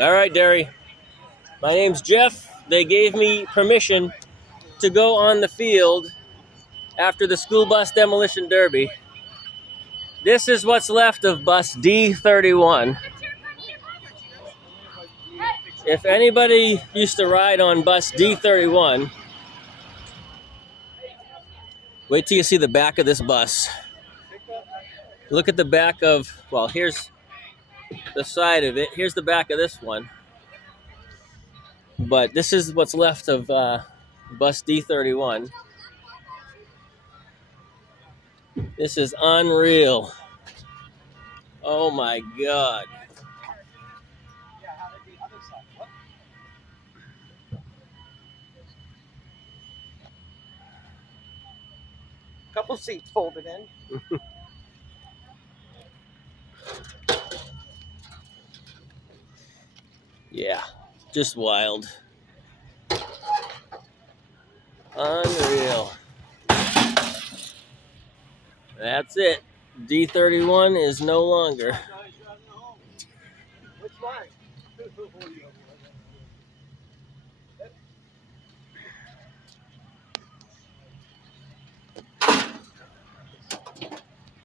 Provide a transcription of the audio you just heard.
All right, Derry. My name's Jeff. They gave me permission to go on the field after the school bus demolition derby. This is what's left of bus D31. If anybody used to ride on bus D31, wait till you see the back of this bus. Look at the back of, well, here's the side of it. Here's the back of this one. But this is what's left of bus D31. This is unreal. Oh my God. Couple seats folded in. Yeah, just wild. Unreal. That's it. D31 is no longer. Which one?